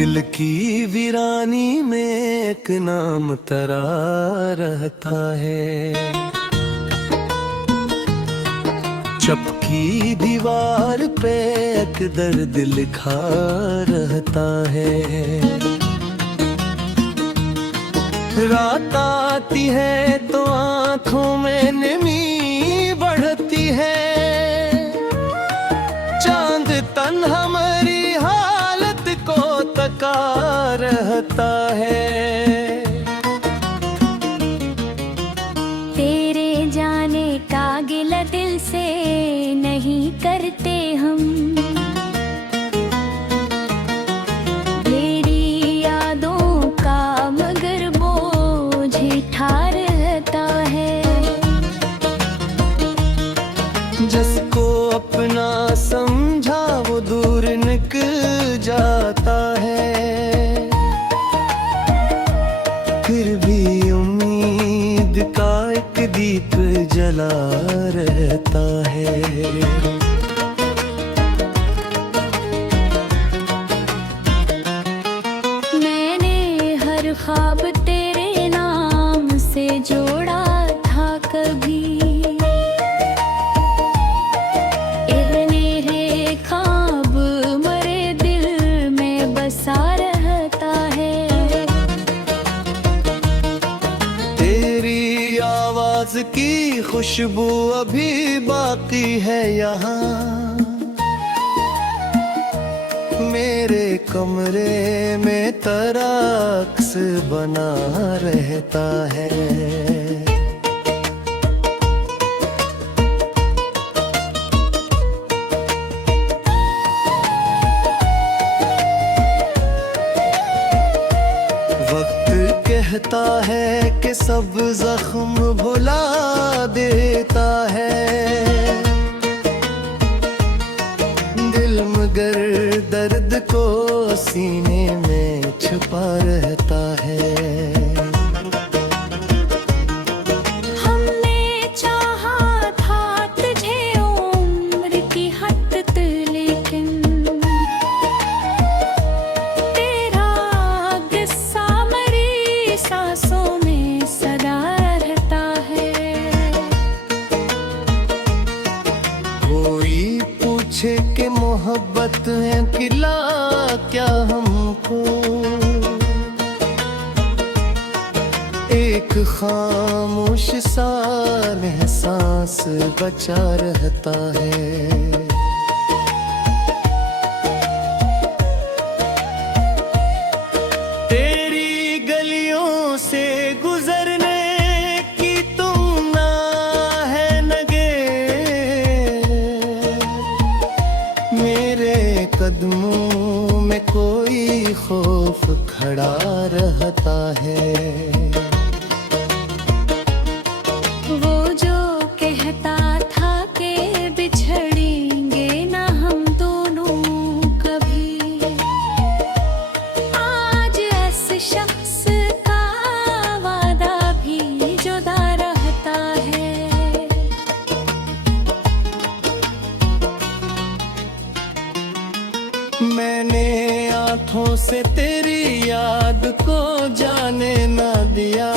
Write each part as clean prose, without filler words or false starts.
दिल की वीरानी में एक नाम तेरा रहता है। चपकी दीवार पे एक दर्द लिखा रहता है। रात आती है तो आंखों में नमी बढ़ती है। चांद तन हमारी हालत को तका रहता है। तेरे जाने का गिला दिल से नहीं करते हम। तेरी यादों का मगर बोझ उठा रहता है। जिसको अपना समझा वो दूर निकल जाता है। फिर भी उम्मीद का एक दीप जला रहता है। मैंने हर ख्वाब तेरे नाम से जोड़ा था कभी। मेरे ख्वाब मरे दिल में बसा रहता है। तेरी आवाज की खुशबू अभी बाकी है यहाँ। मेरे कमरे में तेरा अक्स बना रहता है। वक्त कहता है कि सब जख्म भुला देता है। दिल मगर दर्द को सीने में छुपा रहता है। हमने चाहा था तुझे उम्र की हद तक, लेकिन तेरा किस्सा मेरी सांसों में सदा रहता है। कोई पूछे कि मोहब्बत है खिला क्या हमको। एक खामोश सा एहसास बचा रहता है। तेरी गलियों से गुजरने की तुम ना है नगे। मेरे कदमों में कोई खौफ खड़ा रहता है। वो जो कहता था कि बिछड़ेंगे ना हम दोनों कभी, आज ऐसे शख्स का वादा भी जुदा रहता है। मैंने आँखों से तेरी याद को जाने ना दिया।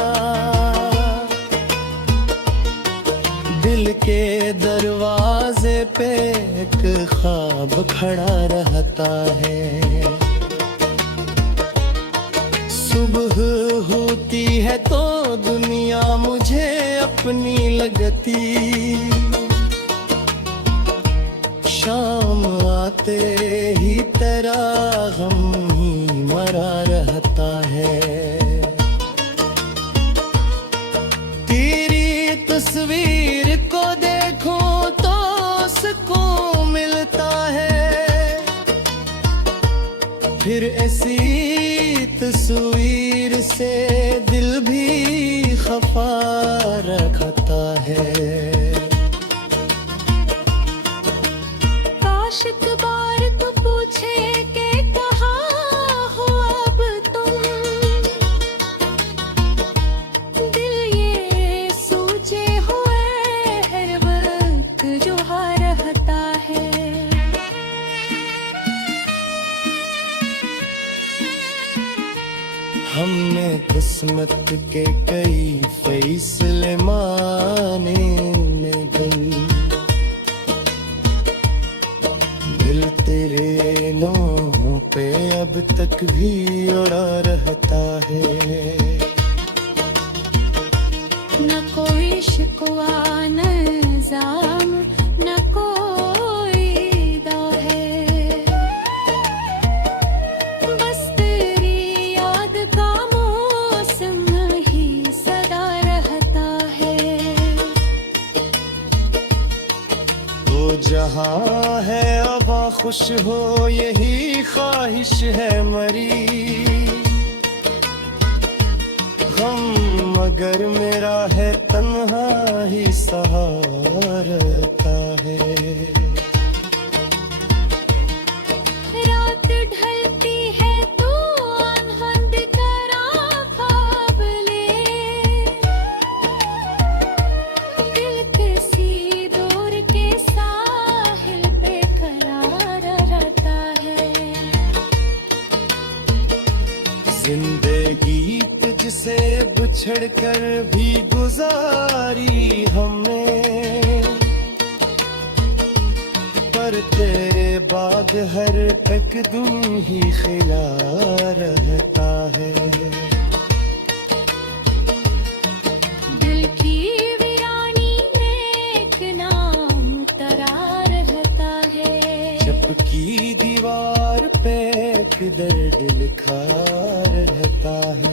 दिल के दरवाजे पे एक ख्वाब खड़ा रहता है। सुबह होती है तो दुनिया मुझे अपनी लगती। शाम आते ही तेरा गम ही मरा रहता है। तेरी तस्वीर को देखो तो सुकून मिलता है। फिर ऐसी तस्वीर से दिल भी खफा रखता है। एक बार तो पूछे कि कहाँ हो अब तुम। दिल ये सोचे हुए हर वक्त जो रहता है। हमने किस्मत के कई फैसले माने में गई, दिल तेरे नोहों पे अब तक भी अड़ा रहता है। न कोई शिकवा न इल्जाम न कोई दाव है, बस तेरी याद का मौसम ही सदा रहता है। वो जहाँ है अब खुश हो यही ख्वाहिश है मरी, गम मगर मेरा है तन्हा ही सहारता है। रात ढलती है तो अनहद करा ख्वाब ले, दिल किसी दूर के साहिल पे करार रहता है। जिंदगी तुझसे बिछड़ कर भी गुजारी हमने, पर तेरे बाद हर एक दिन ही खिला रहता है। दिल की वीरानी में एक नाम तरार रहता है, चपकी दीवार पे एक दर्द लिखा रहता है।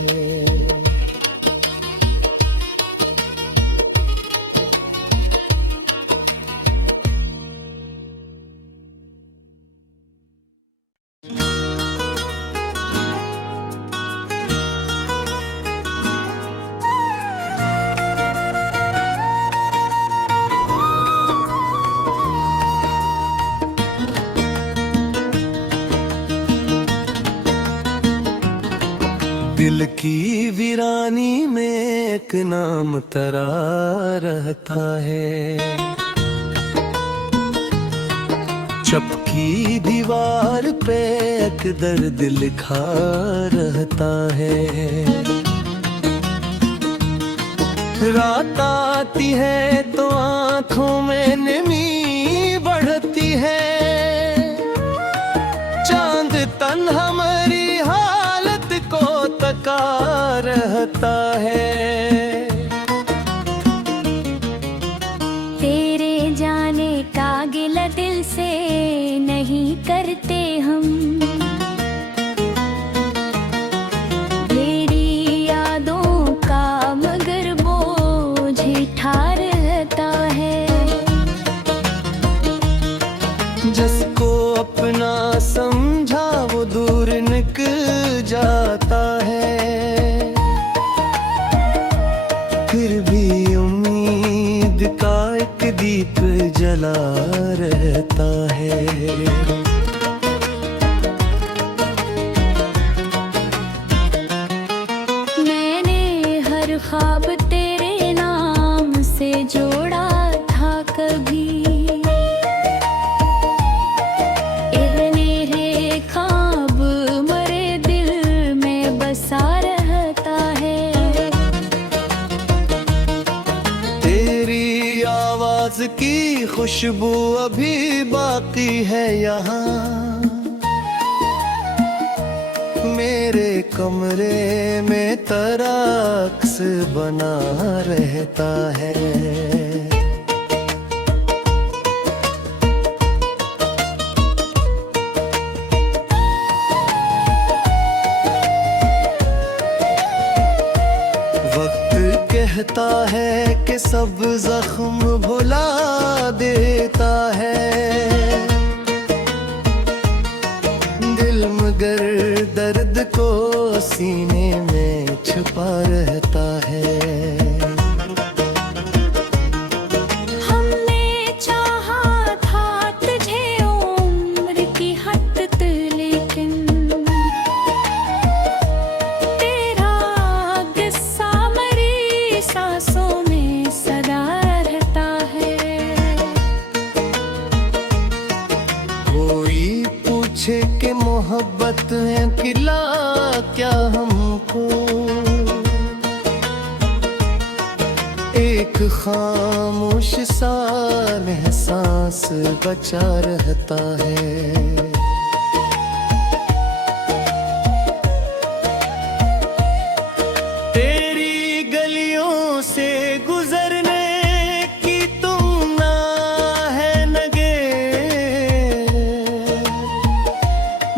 दिल की वीरानी में एक नाम तरा रहता है, चपकी दीवार पे एक दर्द लिखा रहता है। रात आती है तो आंखों में नमी बढ़ती है, चांद तन्हा मरी हालत को तका रहता है। तेरे जाने का गिला दिल से नहीं करते हम, तेरी यादों का मगर बोझ उठा रहता है। जिसको अपना समझा वो दूर निकल जाता है, फिर भी उम्मीद का एक दीप जला रहता है। मैंने हर ख्वाब तेरे नाम से जोड़ा था कभी, मेरे ख्वाब मरे दिल में बसा रहता है। तेरी आवाज की खुशबू अभी बाकी है यहाँ, मेरे कमरे में तराक्स बना रहता है। वक्त कहता है कि सब जख्म भुला देता है, दिल मगर दर्द को सीने में छुपा रहता है। हमने चाहा था तुझे उम्र की हद तक, लेकिन तेरा किस्सा मरी सांसों में सदा रहता है। कोई पूछ पूछे कि मोहब्बत है खिला क्या हमको, एक खामोश सा एहसास बचा रहता है। तेरी गलियों से गुजरने की तुम ना है नगे,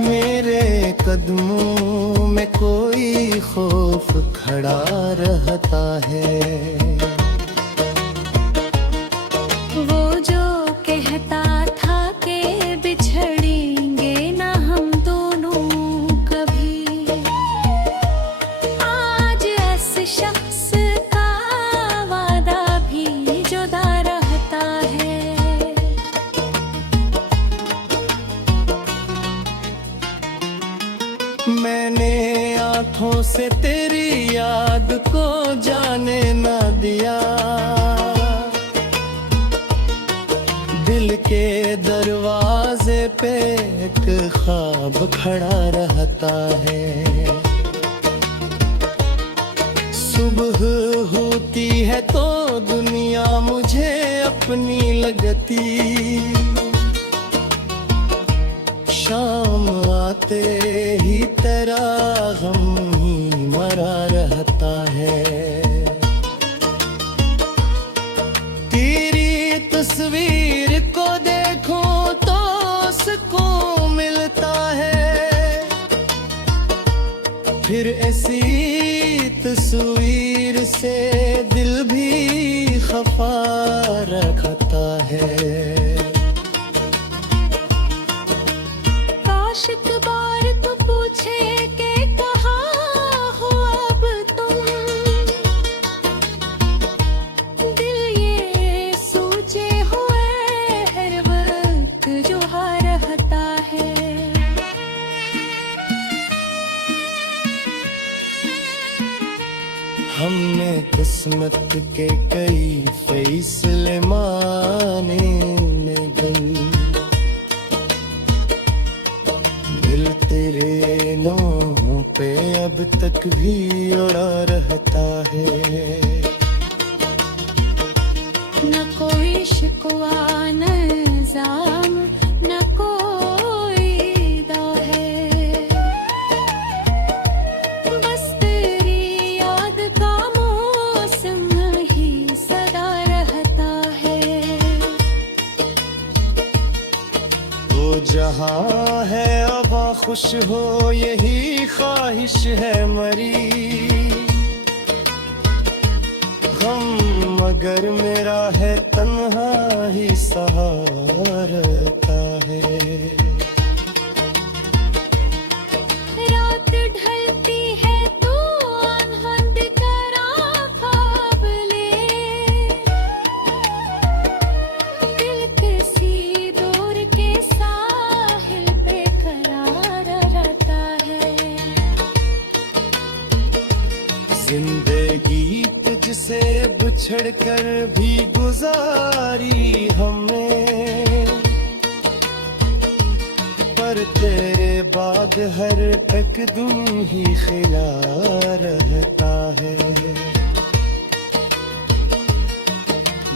मेरे कदमों में कोई खौफ खड़ा रहता है। वो जो कहता था कि बिछड़ेंगे ना हम दोनों कभी, आज ऐसे शख्स का वादा भी जुदा रहता है। मैंने आँखों से तेरी याद को जाने ना दिया, दिल के दरवाजे पे एक ख्वाब खड़ा रहता है। सुबह होती है तो दुनिया मुझे अपनी लगती, शाम आते ही तेरा गम ही मरा रहता है। तेरी तस्वीर को देखो तो सुकून मिलता है, फिर ऐसी तस्वीर से दिल भी खफा रखता है। काश एक बार तो पूछे कि कहाँ हो अब तुम, दिल ये सोचे हुए हर वक्त जो हार रहता है। हमने किस्मत के कई फैसले माने गए, दिल तेरे नाम पे अब तक भी अड़ा रहता है। न कोई शिकवा न इल्जाम न कोई दाव है, बस तेरी याद का मौसम ही सदा रहता है। वो जहाँ है अब खुश हो यही ख्वाहिश है मरी, गम मगर मेरा है तन्हा ही सहारता है। रात ढलती है तो अनहद करा ख्वाब ले, दिल किसी दूर के साहिल पे करार रहता है। जिंदगी तुझसे बिछड़ कर भी गुजारी हमने, पर तेरे बाद हर एक दिन ही ख्याल रहता है।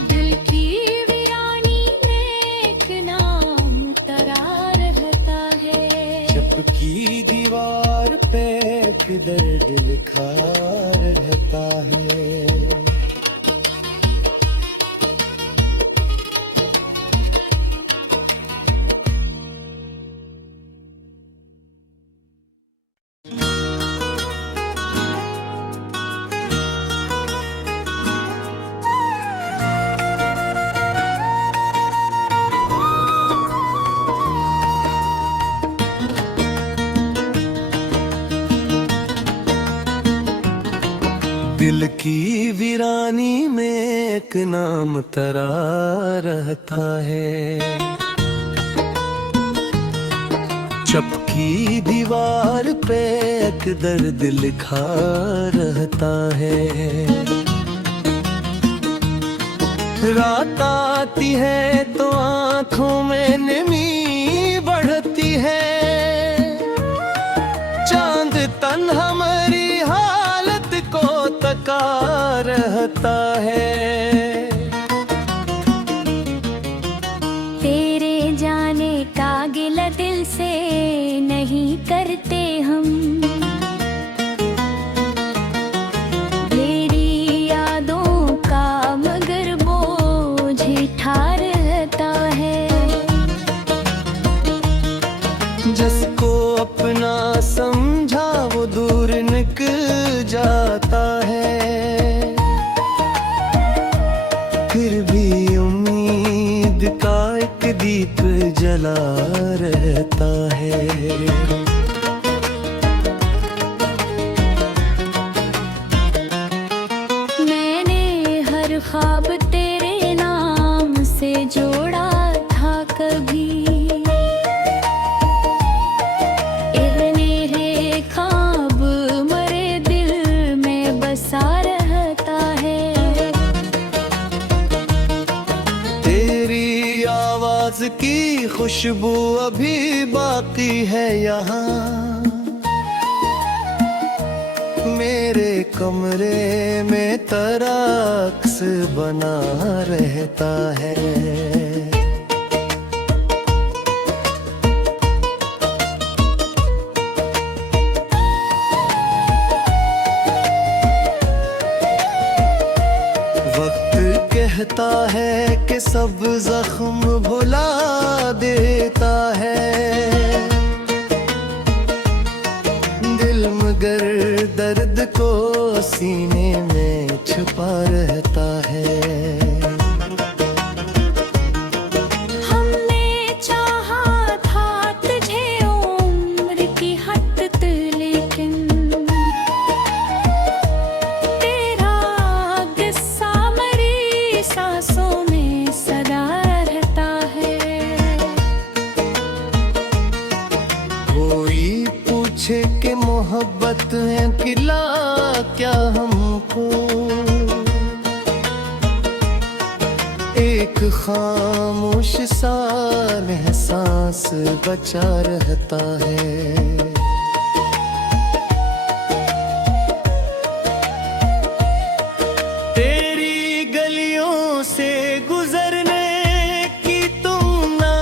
दिल की वीरानी में एक नाम तरार रहता है, चपकी दीवार पे एक दर्द लिखा रहता है। दिल की वीरानी में एक नाम तरा रहता है, चपकी दीवार पे एक दर्द लिखा रहता है। रात आती है तो आंखों में नमी बढ़ती है, जिसको अपना समझा वो दूर निकल जाता है, फिर भी उम्मीद का एक दीप जला रहता है। मैंने हर ख्वाब तेरे नाम से जोड़ा था कभी, इतने ख्वाब मरे दिल में बसा रहता है। तेरी आवाज की खुशबू अभी बाकी है यहाँ, मेरे कमरे में तराक्स बना रहता है। वक्त कहता है कि सब जख्म भुला देता है, दिल मगर दर्द को सीने में छुपा रहता है। हमने चाहा था तुझे उम्र की हद तक, लेकिन तेरा किस्सा मेरी सांसों में सदा रहता है। कोई पूछे कि मोहब्बत है खिला क्या हमको, एक खामोश सा एहसास बचा रहता है। तेरी गलियों से गुजरने की तुम ना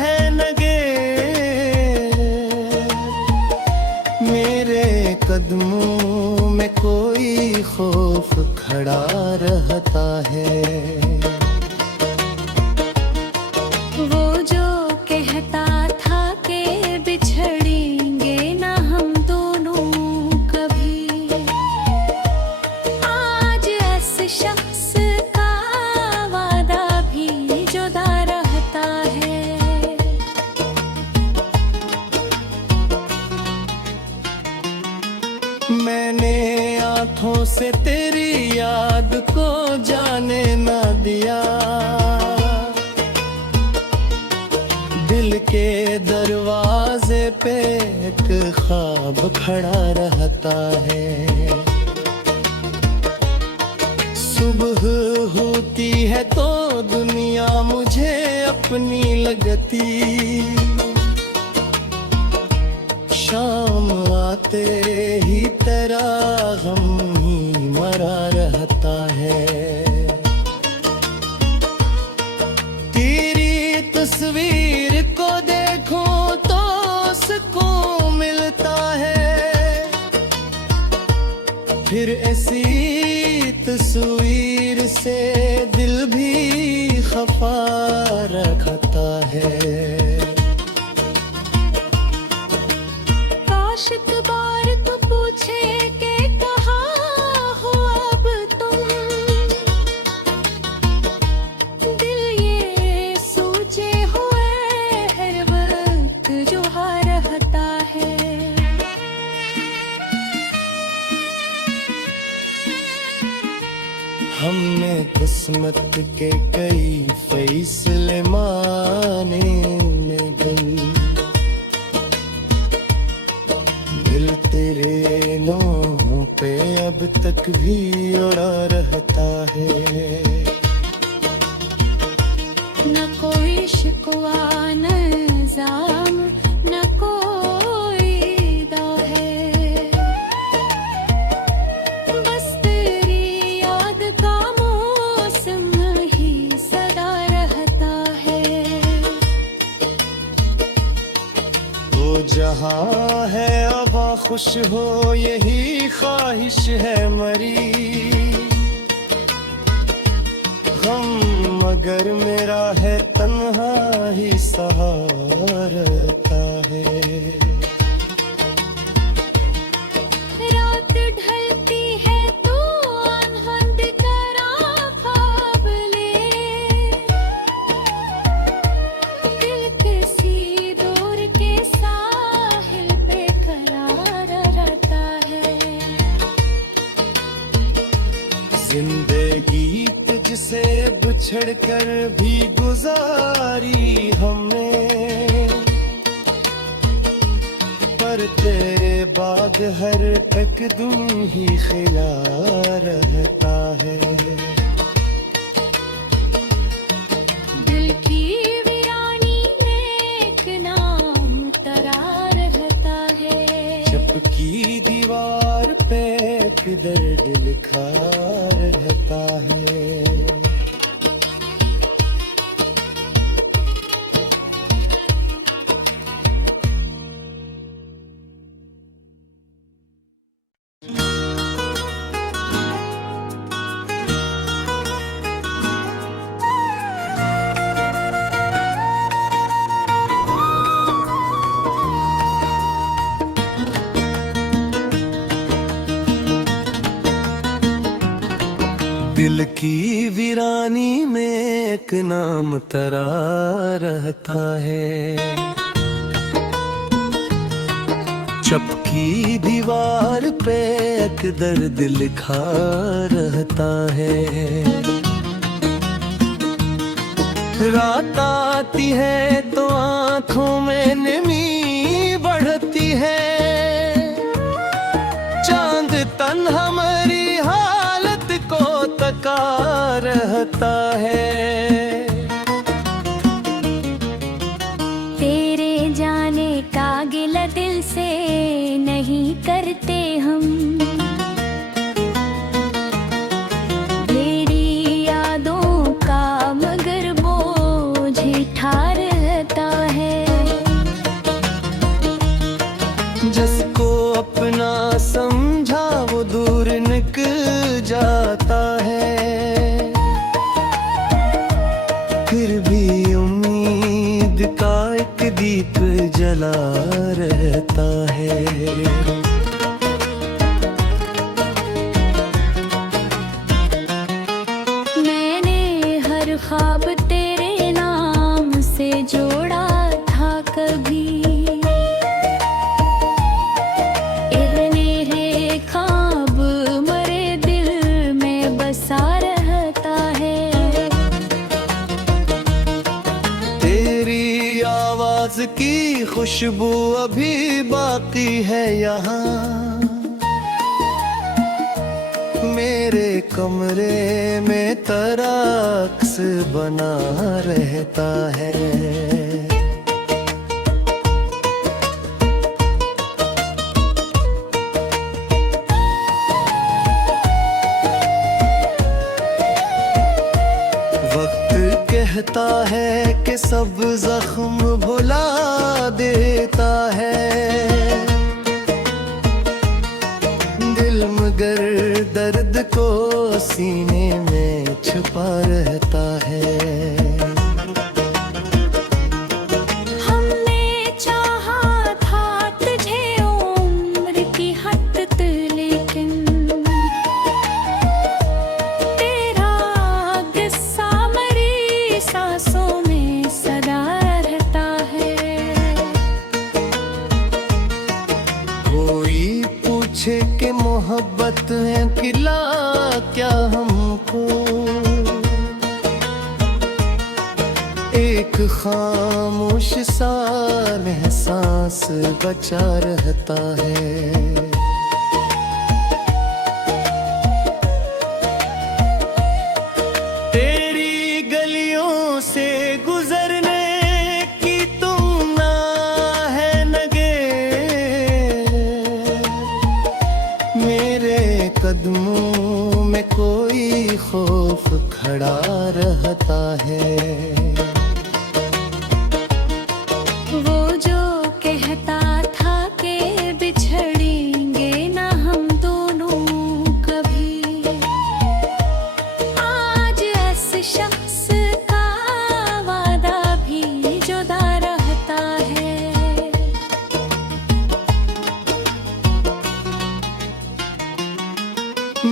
है नगे, मेरे कदमों में कोई खौफ खड़ा रहता है। वो जो कहता था कि बिछड़ेंगे ना हम दोनों कभी, आज ऐसे शख्स का वादा भी जुदा रहता है। मैंने आँखों से तेरी याद को जाने ना दिया, दिल के दरवाजे पे एक ख्वाब खड़ा रहता है। सुबह होती है तो दुनिया मुझे अपनी लगती, शाम आते ही तेरा गम ही मरा रहता है। तेरी तस्वीर को देखो तो सुकून मिलता है, फिर ऐसी तस्वीर से दिल भी खफा रखता है। काशिक बार तो पूछे कि कहाँ हो अब तुम, दिल ये सोचे हुए हर वक्त जो रहता है। हमने किस्मत के कई फैसले माने मगर दिल तेरे नाम पे अब तक भी अड़ा रहता है। न कोई शिकवा न इल्जाम न कोई दा है, बस तेरी याद का मौसम ही सदा रहता है। वो जहाँ है अब खुश हो यही ख्वाहिश है मरी, गम मगर मेरा है तन्हा ही सहारता है। बिछड़ कर भी गुजारी हमने, पर तेरे बाद हर एक दिन ही खिला रहता है। दिल की वीरानी में एक नाम तरार रहता है। चपकी दीवार पे एक दर्द लिखा रहता है। दिल की वीरानी में एक नाम तरा रहता है। चपकी दीवार पे एक दर्द लिखा रहता है। रात आती है तो आंखों में नमी बढ़ती है। चांद तन हमारी हालत को तका रहता है। तेरे जाने का गिला दिल से नहीं करते हम। तेरी यादों का मगर बोझ उठा रहता है। जिसको अपना समझा वो दूर निकल जाता है। फिर भी उम्मीद का एक दीप जला रहता है। मैंने हर ख्वाब तेरे नाम से जोड़ा था कभी। मेरे ख्वाब मरे दिल में बसा रहता है। तेरी आवाज की खुशबू अभी बाकी है यहाँ। मेरे कमरे में तराक्स बना रहता है। वक्त कहता है कि सब जख्म भुला देता है। दिल मगर दर्द को सीने में छुपा रहता है। हमने चाहा था तुझे उम्र की हद तक, लेकिन तेरा किस्सा मेरी सांसों में सदा रहता है। कोई पूछे कि मोहब्बत है खिला क्या हमको। एक खामोश सा एहसास बचा रहता है। तेरी गलियों से गुजरने की तुम ना है नगे। मेरे कदमों में कोई खौफ खड़ा रहता है। वो जो कहता था कि बिछड़ेंगे ना हम दोनों कभी, आज ऐसे शख्स का वादा भी जुदा रहता है।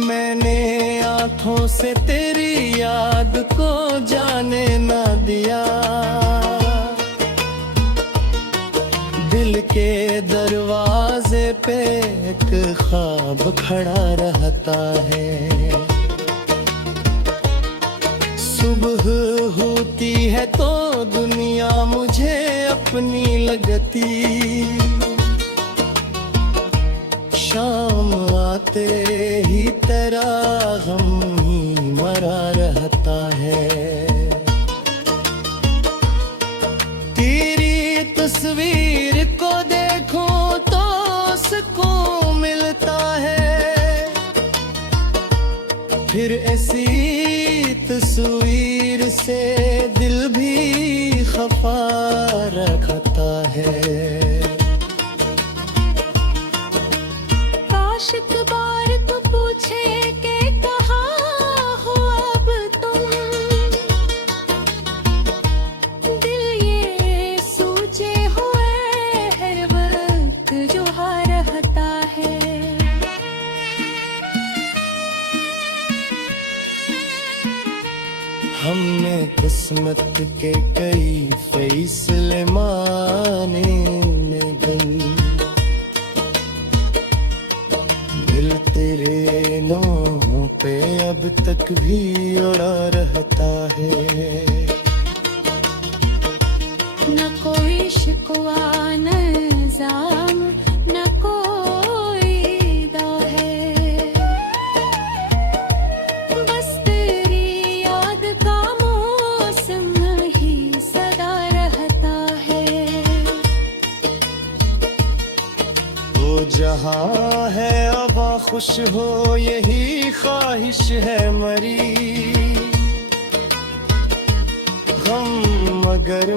मैंने आँखों से तेरी याद को जाने ना दिया। दिल के दरवाजे पे एक ख्वाब खड़ा रहता है। सुबह होती है तो दुनिया मुझे अपनी लगती, शाम आते ही तेरा गम ही मरा रहता है। तेरी तस्वीर को देखूं तो सुकून मिलता है, फिर ऐसी तस्वीर से दिल भी खफा रखता है। काश एक बार तो पूछे कि कहाँ हो अब तुम, दिल ये सूझे हुए हर वक्त जो रहता है। हमने किस्मत के कई फैसले माने मगर दिल तेरे नाम पे अब तक भी अड़ा रहता है। न कोई शिकवा न इल्जाम न कोई दा है, बस तेरी याद का मौसम ही सदा रहता है। वो जहाँ है अब खुश हो यही ख्वाहिश है मरी, गम मगर